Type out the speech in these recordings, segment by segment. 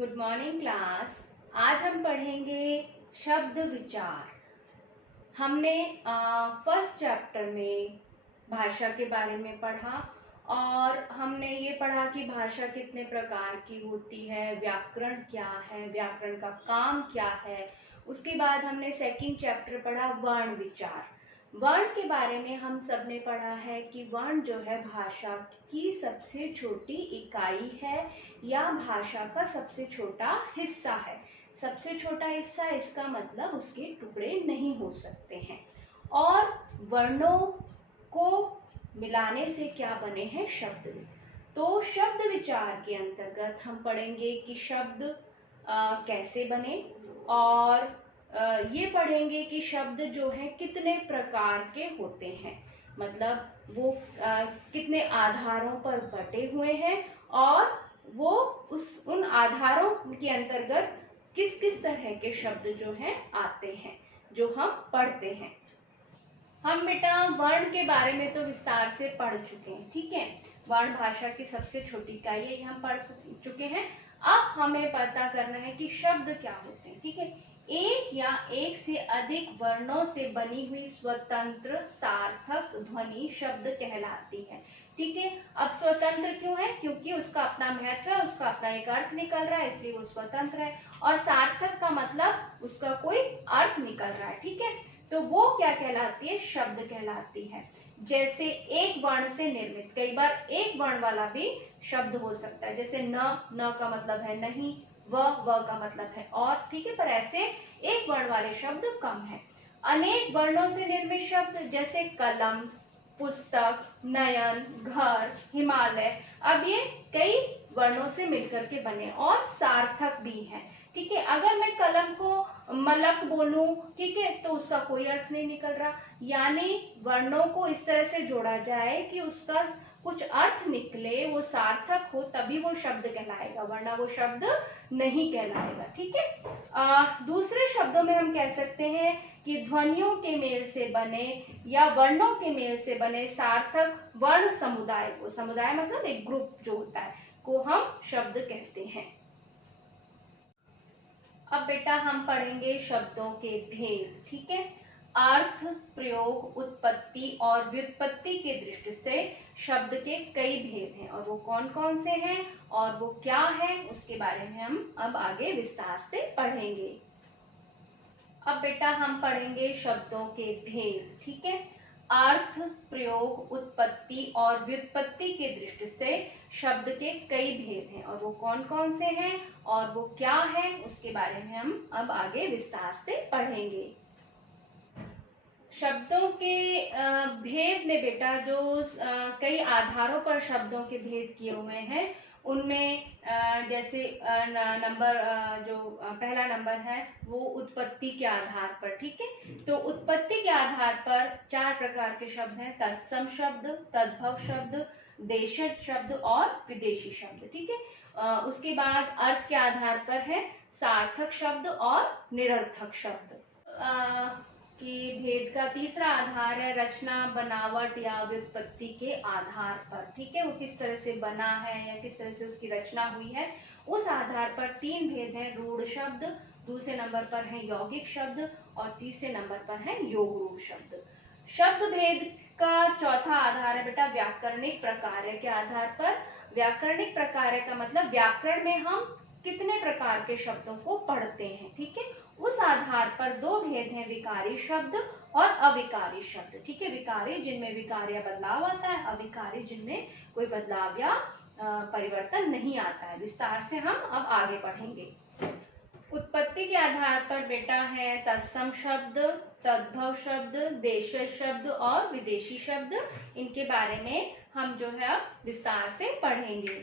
Good morning class. आज हम पढ़ेंगे शब्द विचार। हमने फर्स्ट चैप्टर में भाषा के बारे में पढ़ा और हमने ये पढ़ा कि भाषा कितने प्रकार की होती है, व्याकरण क्या है, व्याकरण का काम क्या है। उसके बाद हमने सेकंड चैप्टर पढ़ा वर्ण विचार। वर्ण के बारे में हम सब ने पढ़ा है कि वर्ण जो है भाषा की सबसे छोटी इकाई है या भाषा का सबसे छोटा हिस्सा है। सबसे छोटा हिस्सा इसका मतलब उसके टुकड़े नहीं हो सकते हैं। और वर्णों को मिलाने से क्या बने हैं शब्द। तो शब्द विचार के अंतर्गत हम पढ़ेंगे कि शब्द कैसे बने और ये पढ़ेंगे कि शब्द जो है कितने प्रकार के होते हैं, मतलब वो कितने आधारों पर बटे हुए हैं और वो उन आधारों के अंतर्गत किस किस तरह के शब्द जो हैं आते हैं जो हम पढ़ते हैं। हम बेटा वर्ण के बारे में तो विस्तार से पढ़ चुके हैं, ठीक है। वर्ण भाषा की सबसे छोटी इकाई है, ये हम पढ़ चुके हैं। अब हमें पता करना है कि शब्द क्या होते हैं, ठीक है। एक या एक से अधिक वर्णों से बनी हुई स्वतंत्र सार्थक ध्वनि शब्द कहलाती है, ठीक है। अब स्वतंत्र क्यों है? क्योंकि उसका अपना महत्व है, उसका अपना एक अर्थ निकल रहा है, इसलिए वो स्वतंत्र है। और सार्थक का मतलब उसका कोई अर्थ निकल रहा है, ठीक है। तो वो क्या कहलाती है? शब्द कहलाती है। जैसे एक वर्ण से निर्मित, कई बार एक वर्ण वाला भी शब्द हो सकता है, जैसे न का मतलब है नहीं, व का मतलब है और, ठीक है। पर ऐसे एक वर्ण वाले शब्द कम है। अनेक वर्णों से निर्मित शब्द जैसे कलम, पुस्तक, नयन, घर, हिमालय, अब ये कई वर्णों से मिलकर के बने और सार्थक भी हैं, ठीक है। अगर मैं कलम को मलक बोलूं, ठीक है, तो उसका कोई अर्थ नहीं निकल रहा। यानी वर्णों को इस तरह से जोड़ा जाए कि उसका कुछ अर्थ निकले, वो सार्थक हो, तभी वो शब्द कहलाएगा, वरना वो शब्द नहीं कहलाएगा, ठीक है। दूसरे शब्दों में हम कह सकते हैं कि ध्वनियों के मेल से बने या वर्णों के मेल से बने सार्थक वर्ण समुदाय को, समुदाय मतलब एक ग्रुप जो होता है, को हम शब्द कहते हैं। अब बेटा हम पढ़ेंगे शब्दों के भेद, ठीक है। अर्थ, प्रयोग, उत्पत्ति और व्युत्पत्ति के दृष्टि से शब्द के कई भेद हैं और वो कौन कौन से हैं और वो क्या है, उसके बारे में हम अब आगे विस्तार से पढ़ेंगे। अब बेटा हम पढ़ेंगे शब्दों के भेद, ठीक है। अर्थ, प्रयोग, उत्पत्ति और व्युत्पत्ति के दृष्टि से शब्द के कई भेद हैं और वो कौन कौन से हैं और वो क्या है, उसके बारे में हम अब आगे विस्तार से पढ़ेंगे। शब्दों के भेद में बेटा जो कई आधारों पर शब्दों के भेद किए हुए हैं, उनमें जैसे नंबर जो पहला नंबर है वो उत्पत्ति के आधार पर, ठीक है। तो उत्पत्ति के आधार पर चार प्रकार के शब्द हैं: तत्सम शब्द, तद्भव शब्द, देशज शब्द और विदेशी शब्द, ठीक है। उसके बाद अर्थ के आधार पर है सार्थक शब्द और निरर्थक शब्द। कि भेद का तीसरा आधार है रचना, बनावट या व्युत्पत्ति के आधार पर, ठीक है। वो किस तरह से बना है या किस तरह से उसकी रचना हुई है, उस आधार पर तीन भेद हैं: रूढ़ शब्द, दूसरे नंबर पर है यौगिक शब्द और तीसरे नंबर पर है योग रूप शब्द। शब्द भेद का चौथा आधार है बेटा व्याकरणिक प्रकार्य के आधार पर। व्याकरणिक प्रकार्य का मतलब व्याकरण में हम कितने प्रकार के शब्दों को पढ़ते हैं, ठीक है। उस आधार पर दो भेद हैं: विकारी शब्द और अविकारी शब्द, ठीक है। विकारी जिनमें विकार या बदलाव आता है, अविकारी जिनमें कोई बदलाव या परिवर्तन नहीं आता है। विस्तार से हम अब आगे पढ़ेंगे। उत्पत्ति के आधार पर बेटा है तत्सम शब्द, तद्भव शब्द, देशज शब्द और विदेशी शब्द। इनके बारे में हम जो है अब विस्तार से पढ़ेंगे।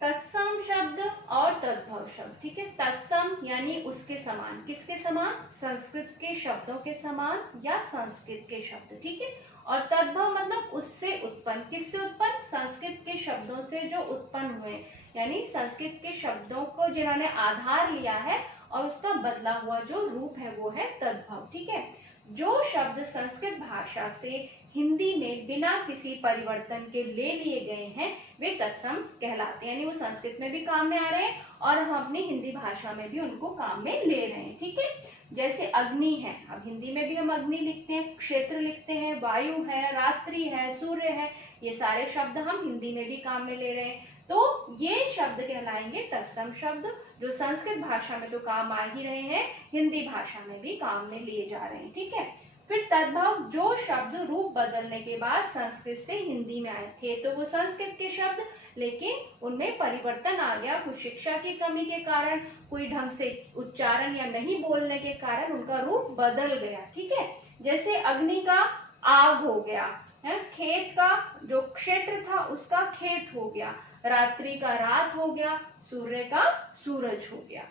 तत्सम शब्द और तद्भव शब्द, ठीक है। तत्सम यानी उसके समान, किसके समान? संस्कृत के शब्दों के समान या संस्कृत के शब्द, ठीक है। और तद्भव मतलब उससे उत्पन्न, किससे उत्पन्न? संस्कृत के शब्दों से जो उत्पन्न हुए, यानी संस्कृत के शब्दों को जिन्होंने आधार लिया है और उसका बदला हुआ जो रूप है वो है तद्भव, ठीक है। जो शब्द संस्कृत भाषा से हिंदी में बिना किसी परिवर्तन के ले लिए गए हैं वे तत्सम कहलाते हैं, यानी वो संस्कृत में भी काम में आ रहे हैं और हम अपनी हिंदी भाषा में भी उनको काम में ले रहे हैं। ठीक है, जैसे अग्नि है, अब हिंदी में भी हम अग्नि लिखते हैं, क्षेत्र लिखते हैं, वायु है, रात्रि है, सूर्य है, ये सारे शब्द हम हिंदी में भी काम में ले रहे हैं। तो ये शब्द कहलाएंगे तत्सम शब्द, जो संस्कृत भाषा में तो काम आ ही रहे हैं, हिंदी भाषा में भी काम में लिए जा रहे हैं। ठीक है, फिर तद्भव, जो शब्द रूप बदलने के बाद संस्कृत से हिंदी में आए थे, तो वो संस्कृत के शब्द, लेकिन उनमें परिवर्तन आ गया, कुछ शिक्षा की कमी के कारण, कोई ढंग से उच्चारण या नहीं बोलने के कारण उनका रूप बदल गया। ठीक है, जैसे अग्नि का आग हो गया है, खेत का जो क्षेत्र था उसका खेत हो गया, रात्रि का रात हो गया, सूर्य का सूरज हो गया।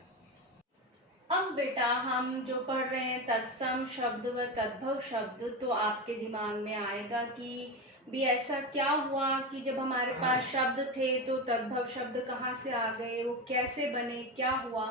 अब बेटा हम जो पढ़ रहे हैं तत्सम शब्द व तद्भव शब्द, तो आपके दिमाग में आएगा कि भी ऐसा क्या हुआ कि जब हमारे पास शब्द थे तो तद्भव शब्द कहाँ से आ गए, वो कैसे बने, क्या हुआ।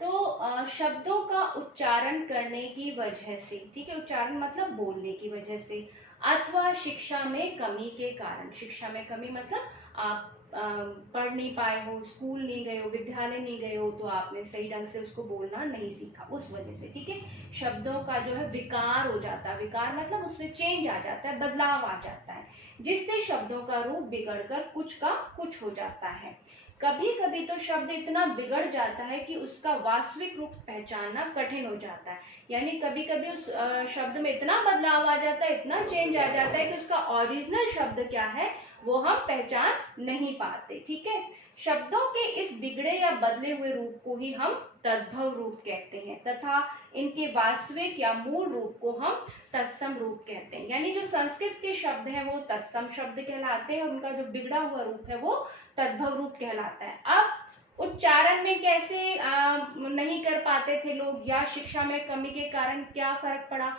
तो शब्दों का उच्चारण करने की वजह से, ठीक है, उच्चारण मतलब बोलने की वजह से, अथवा शिक्षा में कमी के कारण, शिक्षा में कमी मतलब आप पढ़ नहीं पाए हो, स्कूल नहीं गए हो, विद्यालय नहीं गए हो, तो आपने सही ढंग से उसको बोलना नहीं सीखा, उस वजह से। ठीक है, शब्दों का जो है विकार हो जाता है, विकार मतलब उसमें चेंज आ जाता है, बदलाव आ जाता है, जिससे शब्दों का रूप बिगड़कर कुछ का कुछ हो जाता है। कभी कभी तो शब्द इतना बिगड़ जाता है कि उसका वास्तविक रूप पहचानना कठिन हो जाता है, यानी कभी कभी उस शब्द में इतना बदलाव आ जाता है, इतना चेंज आ जाता है कि उसका ओरिजिनल शब्द क्या है वो हम पहचान नहीं पाते। ठीक है, शब्दों के इस बिगड़े या बदले हुए रूप को ही हम तद्भव रूप कहते हैं, तथा इनके वास्तविक या मूल रूप को हम तत्सम रूप कहते हैं। यानी जो संस्कृत के शब्द हैं वो तत्सम शब्द कहलाते हैं और उनका जो बिगड़ा हुआ रूप है वो तद्भव रूप कहलाता है। अब उच्चारण में कैसे नहीं कर पाते थे लोग, या शिक्षा में कमी के कारण क्या फर्क पड़ा।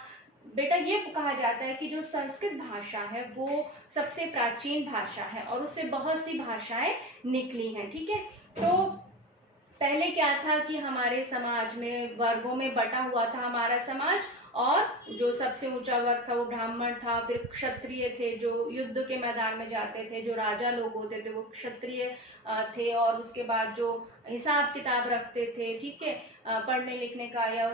बेटा ये कहा जाता है कि जो संस्कृत भाषा है वो सबसे प्राचीन भाषा है और उससे बहुत सी भाषाएं निकली हैं। ठीक है, तो पहले क्या था कि हमारे समाज में वर्गों में बटा हुआ था हमारा समाज, और जो सबसे ऊंचा वर्ग था वो ब्राह्मण था, फिर क्षत्रिय थे जो युद्ध के मैदान में जाते थे, जो राजा लोग होते थे वो क्षत्रिय थे, और उसके बाद जो हिसाब किताब रखते थे, ठीक है, पढ़ने लिखने का या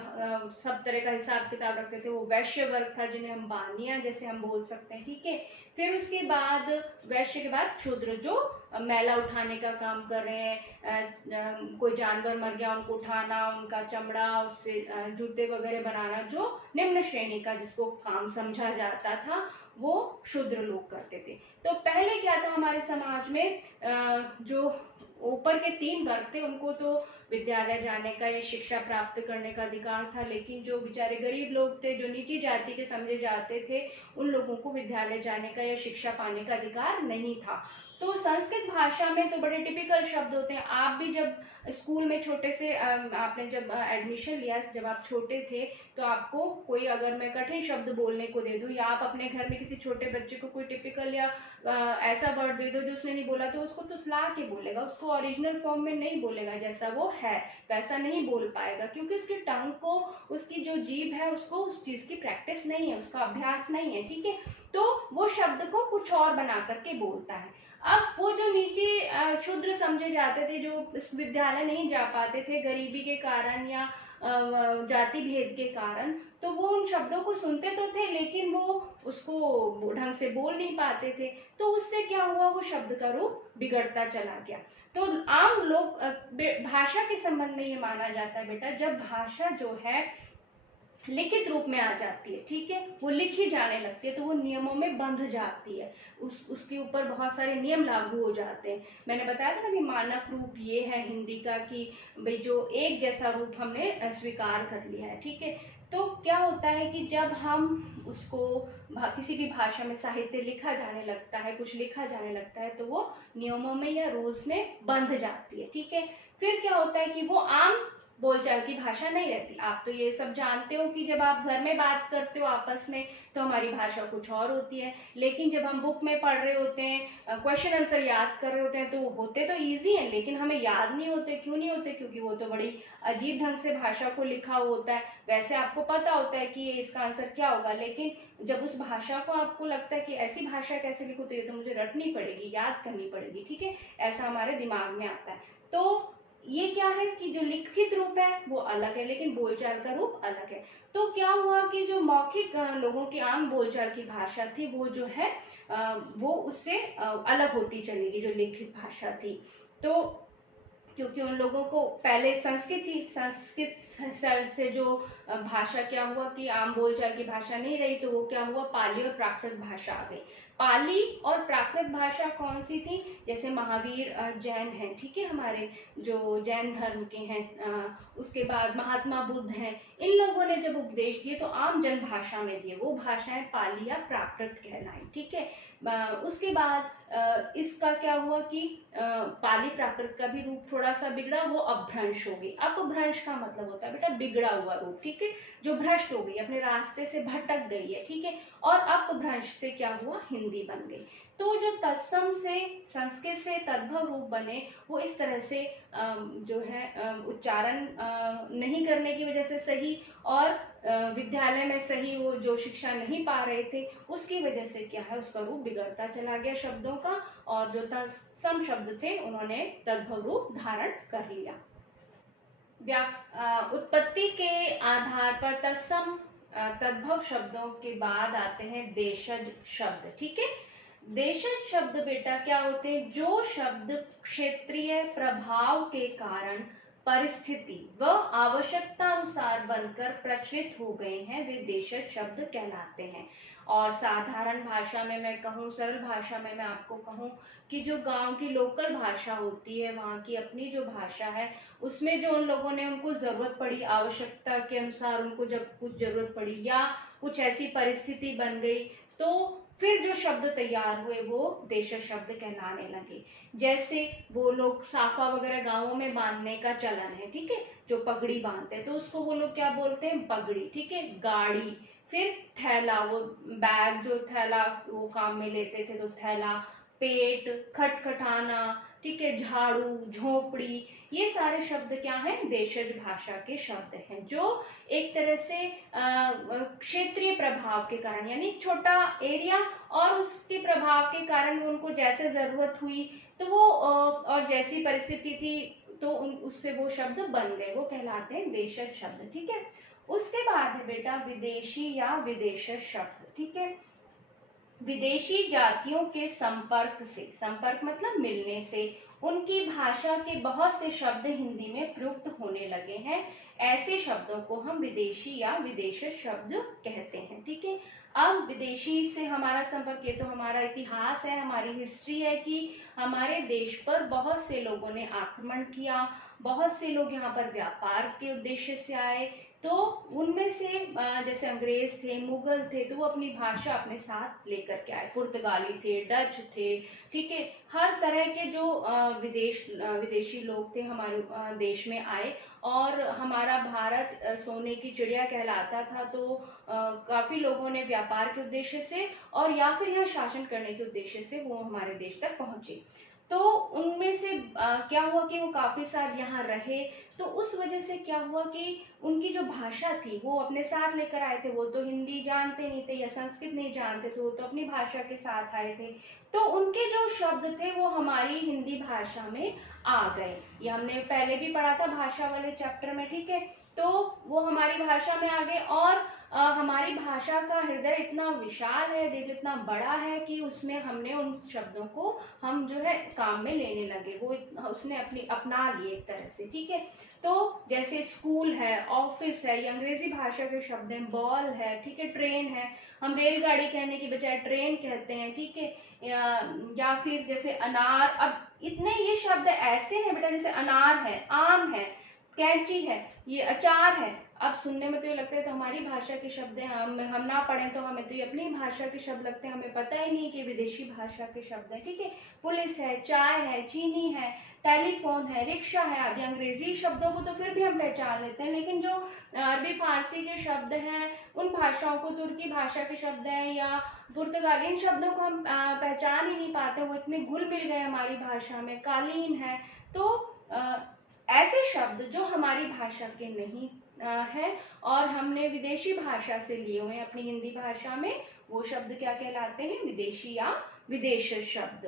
सब तरह का हिसाब किताब रखते थे, वो वैश्य वर्ग था, जिन्हें हम बानिया जैसे हम बोल सकते हैं। ठीक है, फिर उसके बाद वैश्य के बाद शूद्र, जो मैला उठाने का काम कर रहे हैं, कोई जानवर मर गया उनको उठाना, उनका चमड़ा उससे जूते वगैरह बनाना, जो निम्न श्रेणी का जिसको काम समझा जाता था वो शूद्र लोग करते थे। तो पहले क्या था हमारे समाज में, जो ऊपर के 3 वर्ग थे उनको तो विद्यालय जाने का या शिक्षा प्राप्त करने का अधिकार था, लेकिन जो बेचारे गरीब लोग थे, जो नीची जाति के समझे जाते थे, उन लोगों को विद्यालय जाने का या शिक्षा पाने का अधिकार नहीं था। तो संस्कृत भाषा में तो बड़े टिपिकल शब्द होते हैं। आप भी जब स्कूल में छोटे से आपने जब एडमिशन लिया, जब आप छोटे थे, तो आपको कोई अगर मैं कठिन शब्द बोलने को दे दूं, या आप अपने घर में किसी छोटे बच्चे को कोई टिपिकल या ऐसा वर्ड दे दो जो उसने नहीं बोला, तो उसको तुतला के बोलेगा, उसको ओरिजिनल फॉर्म में नहीं बोलेगा जैसा वो है वैसा नहीं बोल पाएगा, क्योंकि उसकी टंग को, उसकी जो जीभ है उसको उस चीज की प्रैक्टिस नहीं है, उसका अभ्यास नहीं है। ठीक है, तो वो शब्द को कुछ और बना करके बोलता है। अब वो जो नीचे क्षुद्र समझे जाते थे, जो इस विद्यालय नहीं जा पाते थे गरीबी के कारण या जाति भेद के कारण, तो वो उन शब्दों को सुनते तो थे लेकिन वो उसको ढंग से बोल नहीं पाते थे, तो उससे क्या हुआ, वो शब्द का रूप बिगड़ता चला गया। तो आम लोग भाषा के संबंध में ये माना जाता है बेटा, जब भाषा जो है लिखित रूप में आ जाती है, ठीक है, वो लिखी जाने लगती है, तो वो नियमों में बंध जाती है, उसके ऊपर बहुत सारे नियम लागू हो जाते हैं। मैंने बताया था ना कि मानक रूप ये है हिंदी का कि भाई जो एक जैसा रूप हमने स्वीकार कर लिया है। ठीक है, तो क्या होता है कि जब हम उसको किसी भी भाषा में साहित्य लिखा जाने लगता है, कुछ लिखा जाने लगता है, तो वो नियमों में या रूल्स में बंध जाती है। ठीक है, फिर क्या होता है कि वो आम बोलचाल की भाषा नहीं रहती। आप तो ये सब जानते हो कि जब आप घर में बात करते हो आपस में तो हमारी भाषा कुछ और होती है, लेकिन जब हम बुक में पढ़ रहे होते हैं, क्वेश्चन आंसर याद कर रहे होते हैं, तो होते तो ईजी है लेकिन हमें याद नहीं होते। क्यों नहीं होते? क्योंकि वो तो बड़ी अजीब ढंग से भाषा को लिखा होता है। वैसे आपको पता होता है कि ये इसका आंसर क्या होगा, लेकिन जब उस भाषा को आपको लगता है कि ऐसी भाषा कैसे लिखो, तो ये तो मुझे रटनी पड़ेगी, याद करनी पड़ेगी, ठीक है, ऐसा हमारे दिमाग में आता है। तो ये क्या है कि जो लिखित रूप है वो अलग है लेकिन बोलचाल का रूप अलग है। तो क्या हुआ कि जो मौखिक लोगों की आम बोलचाल की भाषा थी वो जो है वो उससे अलग होती चली गई जो लिखित भाषा थी। तो क्योंकि उन लोगों को पहले संस्कृत से जो भाषा क्या हुआ कि आम बोलचाल की भाषा नहीं रही, तो वो क्या हुआ, पाली और प्राकृत भाषा आ गई। पाली और प्राकृत भाषा कौन सी थी? जैसे महावीर जैन हैं, ठीक है, हमारे जो जैन धर्म के हैं, उसके बाद महात्मा बुद्ध हैं, इन लोगों ने जब उपदेश दिए तो आम जन भाषा में दिए, वो भाषाएं पाली या प्राकृत कहलाई, ठीक है। उसके बाद इसका क्या हुआ कि पाली प्राकृत का भी रूप थोड़ा सा बिगड़ा, वो अपभ्रंश हो गई। अपभ्रंश का मतलब होता है बेटा बिगड़ा हुआ रूप, ठीक है, जो भ्रष्ट हो गई, अपने रास्ते से भटक गई है, ठीक है। और अपभ्रंश से क्या हुआ, हिंदी बन गई। तो जो तत्सम से संस्कृत से तद्भव रूप बने वो इस तरह से जो है उच्चारण नहीं करने की वजह से सही, और विद्यालय में सही वो जो शिक्षा नहीं पा रहे थे उसकी वजह से क्या है, उसका रूप बिगड़ता चला गया शब्दों का, और जो तत्सम शब्द थे उन्होंने तद्भव रूप धारण कर लिया। उत्पत्ति के आधार पर तत्सम तद्भव शब्दों के बाद आते हैं देशज शब्द, ठीक है। देशज शब्द बेटा क्या होते हैं? जो शब्द क्षेत्रीय प्रभाव के कारण परिस्थिति व आवश्यकता अनुसार बनकर प्रचलित हो गए हैं, वे देशज शब्द कहलाते हैं। और साधारण भाषा में मैं कहूँ, सरल भाषा में मैं आपको कहूँ कि जो गांव की लोकल भाषा होती है, वहाँ की अपनी जो भाषा है, उसमें जो उन लोगों ने, उनको जरूरत पड़ी, आवश्यकता के अनुसार उनको जब कुछ जरूरत पड़ी या कुछ ऐसी परिस्थिति बन गई, तो फिर जो शब्द तैयार हुए वो देशज शब्द कहलाने लगे। जैसे वो लोग साफा वगैरह गांवों में बांधने का चलन है, ठीक है, जो पगड़ी बांधते हैं तो उसको वो लोग क्या बोलते हैं, पगड़ी, ठीक है। गाड़ी, फिर थैला, वो बैग जो थैला वो काम में लेते थे तो थैला, पेट, खटखटाना, ठीक है, झाड़ू, झोपड़ी, ये सारे शब्द क्या हैं, देशज भाषा के शब्द हैं, जो एक तरह से क्षेत्रीय प्रभाव के कारण, यानी छोटा एरिया और उसके प्रभाव के कारण उनको जैसे जरूरत हुई तो वो और जैसी परिस्थिति थी तो उससे वो शब्द बन गए, वो कहलाते हैं देशज शब्द, ठीक है। उसके बाद है बेटा विदेशी या विदेशज शब्द, ठीक है। विदेशी जातियों के संपर्क से, संपर्क मतलब मिलने से, उनकी भाषा के बहुत से शब्द हिंदी में प्रयुक्त होने लगे हैं। ऐसे शब्दों को हम विदेशी या विदेशज शब्द कहते हैं, ठीक है। अब विदेशी से हमारा संपर्क, ये तो हमारा इतिहास है, हमारी हिस्ट्री है कि हमारे देश पर बहुत से लोगों ने आक्रमण किया, बहुत से लोग यहाँ पर व्यापार के उद्देश्य से आए, तो उनमें से जैसे अंग्रेज थे, मुगल थे, तो वो अपनी भाषा अपने साथ लेकर के आए, पुर्तगाली थे, डच थे, ठीक है, हर तरह के जो विदेशी लोग थे हमारे देश में आए, और हमारा भारत सोने की चिड़िया कहलाता था, तो काफी लोगों ने व्यापार के उद्देश्य से और या फिर यहाँ शासन करने के उद्देश्य से वो हमारे देश तक पहुंचे। तो उनमें से क्या हुआ कि वो काफी साल यहाँ रहे, तो उस वजह से क्या हुआ कि उनकी जो भाषा थी वो अपने साथ लेकर आए थे। वो तो हिंदी जानते नहीं थे या संस्कृत नहीं जानते थे, वो तो अपनी भाषा के साथ आए थे, तो उनके जो शब्द थे वो हमारी हिंदी भाषा में आ गए। ये हमने पहले भी पढ़ा था भाषा वाले चैप्टर में, ठीक है। तो वो हमारी भाषा में आ गए, और हमारी भाषा का हृदय इतना विशाल है, दिल इतना बड़ा है कि उसमें हमने उन शब्दों को हम जो है काम में लेने लगे, वो उसने अपना लिए एक तरह से, ठीक है। तो जैसे स्कूल है, ऑफिस है, ये अंग्रेजी भाषा के शब्द हैं, बॉल है, ठीक है, ट्रेन है, हम रेलगाड़ी कहने की बजाय ट्रेन कहते हैं, ठीक है। या फिर जैसे अनार, अब इतने ये शब्द ऐसे हैं बेटा, जैसे अनार है, आम है, कैंची है, ये अचार है। अब सुनने में तो ये लगता है तो हमारी भाषा के शब्द हैं, हम ना पढ़ें तो हमें तो ये अपनी भाषा के शब्द लगते हैं, हमें पता ही नहीं कि विदेशी भाषा के शब्द हैं, ठीक है। पुलिस है, चाय है, चीनी है, टेलीफोन है, रिक्शा है आदि। अंग्रेजी शब्दों को तो फिर भी हम पहचान लेते हैं, लेकिन जो अरबी फारसी के शब्द हैं, उन भाषाओं को, तुर्की भाषा के शब्द हैं या पुर्तगाली, इन शब्दों को हम पहचान ही नहीं पाते, वो इतने घुल मिल गए हमारी भाषा में। कालीन है, तो ऐसे शब्द जो हमारी भाषा के नहीं है और हमने विदेशी भाषा से लिए हुए हैं अपनी हिंदी भाषा में, वो शब्द क्या कहलाते हैं? विदेशी या विदेशी शब्द।